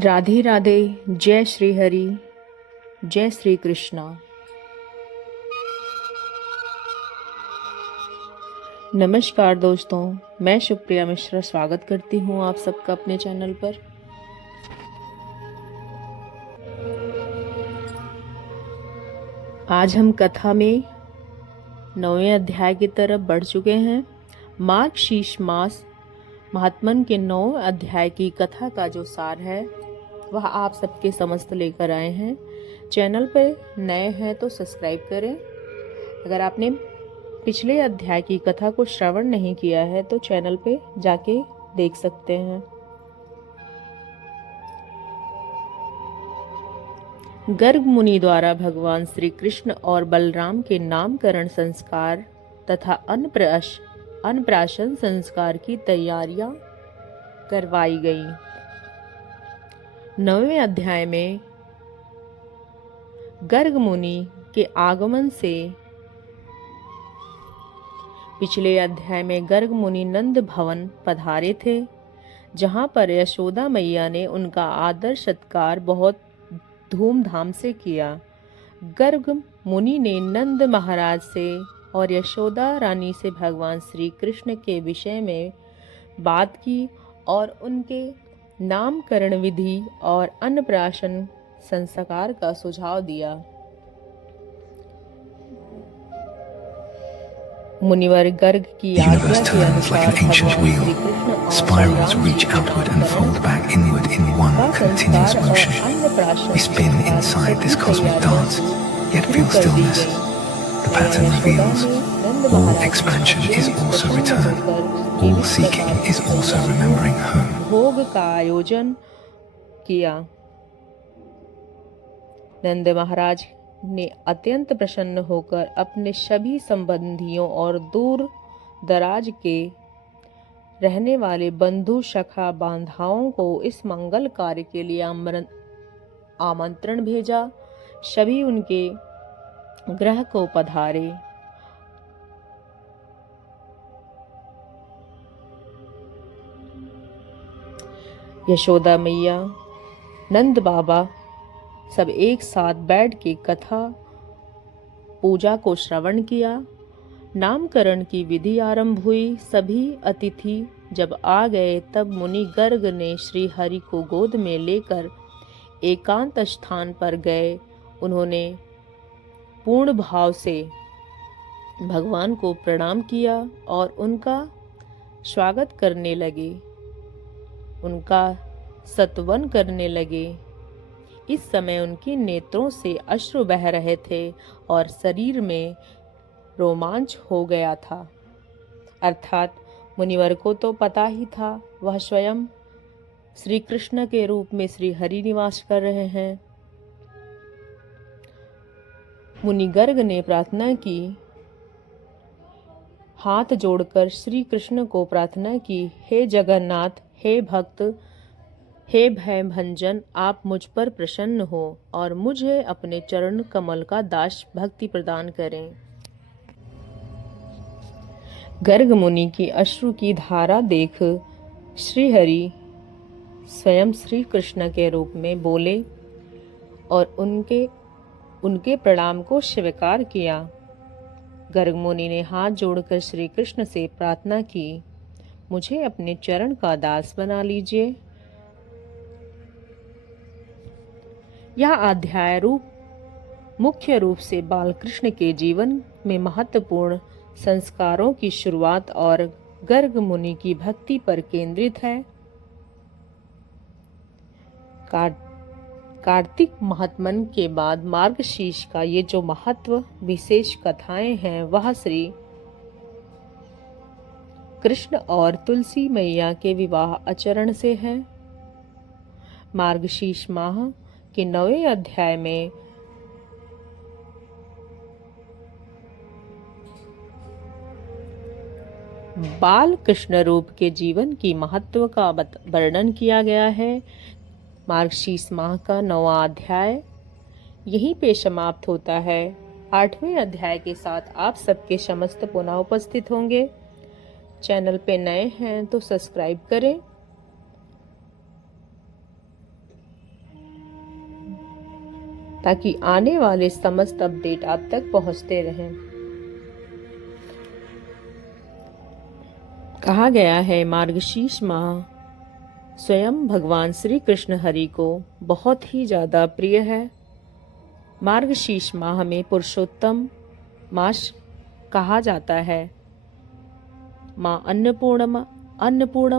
राधे राधे। जय श्री हरि, जय श्री कृष्णा। नमस्कार दोस्तों, मैं सुप्रिया मिश्रा स्वागत करती हूँ आप सबका अपने चैनल पर। आज हम कथा में 9वें अध्याय की तरफ बढ़ चुके हैं। मार्गशीर्ष मास महात्मन के 9वें अध्याय की कथा का जो सार है वह आप सबके समस्त लेकर आए हैं। चैनल पर नए हैं तो सब्सक्राइब करें। अगर आपने पिछले अध्याय की कथा को श्रवण नहीं किया है तो चैनल पे जाके देख सकते हैं। गर्ग मुनि द्वारा भगवान श्री कृष्ण और बलराम के नामकरण संस्कार तथा अन्नप्राशन संस्कार की तैयारियां करवाई गई। 9वें अध्याय में गर्ग मुनि के आगमन से पिछले अध्याय में गर्ग मुनि नंद भवन पधारे थे, जहां पर यशोदा मैया ने उनका आदर सत्कार बहुत धूमधाम से किया। गर्ग मुनि ने नंद महाराज से और यशोदा रानी से भगवान श्री कृष्ण के विषय में बात की और उनके नामकरण विधि और अन्नप्राशन संस्कार का सुझाव दिया। मुनिवर गर्ग की आज्ञा के अनुसार भगवान श्री कृष्ण और spirals reach outward and fold back inward in one continuous motion. We spin inside this cosmic dance, yet feel stillness. The pattern reveals all expansion is also return. All seeking is also remembering home. भोग का आयोजन किया। नंद महाराज ने अत्यंत प्रसन्न होकर अपने सभी संबंधियों और दूर दराज के रहने वाले बंधु सखा बांधाओं को इस मंगल कार्य के लिए आमंत्रण भेजा। सभी उनके गृह को पधारे। यशोदा मैया, नंद बाबा सब एक साथ बैठ के कथा पूजा को श्रवण किया। नामकरण की विधि आरंभ हुई। सभी अतिथि जब आ गए तब मुनि गर्ग ने श्री हरि को गोद में लेकर एकांत स्थान पर गए। उन्होंने पूर्ण भाव से भगवान को प्रणाम किया और उनका स्वागत करने लगे, उनका स्तवन करने लगे। इस समय उनके नेत्रों से अश्रु बह रहे थे और शरीर में रोमांच हो गया था। अर्थात मुनिवर को तो पता ही था वह स्वयं श्री कृष्ण के रूप में श्री हरि निवास कर रहे हैं। मुनि गर्ग ने प्रार्थना की, हाथ जोड़कर श्री कृष्ण को प्रार्थना की, हे जगन्नाथ, हे भक्त, हे भय भंजन, आप मुझ पर प्रसन्न हो और मुझे अपने चरण कमल का दास भक्ति प्रदान करें। गर्ग मुनि की अश्रु की धारा देख श्री हरि स्वयं श्री कृष्ण के रूप में बोले और उनके प्रणाम को स्वीकार किया। गर्ग मुनि ने हाथ जोड़कर श्री कृष्ण से प्रार्थना की, मुझे अपने चरण का दास बना लीजिए। यह अध्याय मुख्य रूप से बालकृष्ण के जीवन में महत्वपूर्ण संस्कारों की शुरुआत और गर्ग मुनि की भक्ति पर केंद्रित है। कार्तिक महात्मन के बाद मार्गशीर्ष का ये जो महत्व विशेष कथाएं हैं वह श्री कृष्ण और तुलसी मैया के विवाह आचरण से है। मार्गशीर्ष माह के 9वें अध्याय में बाल कृष्ण रूप के जीवन की महत्व का वर्णन किया गया है। मार्गशीर्ष माह का 9वां अध्याय यहीं पे समाप्त होता है। 8वें अध्याय के साथ आप सबके समस्त पुनः उपस्थित होंगे। चैनल पे नए हैं तो सब्सक्राइब करें। ताकि आने वाले समस्त अपडेट आप तक पहुंचते रहें। कहा गया है मार्गशीर्ष माह स्वयं भगवान श्री कृष्ण हरि को बहुत ही ज़्यादा प्रिय है। मार्गशीर्ष माह में पुरुषोत्तम मास कहा जाता है। माँ अन्नपूर्णा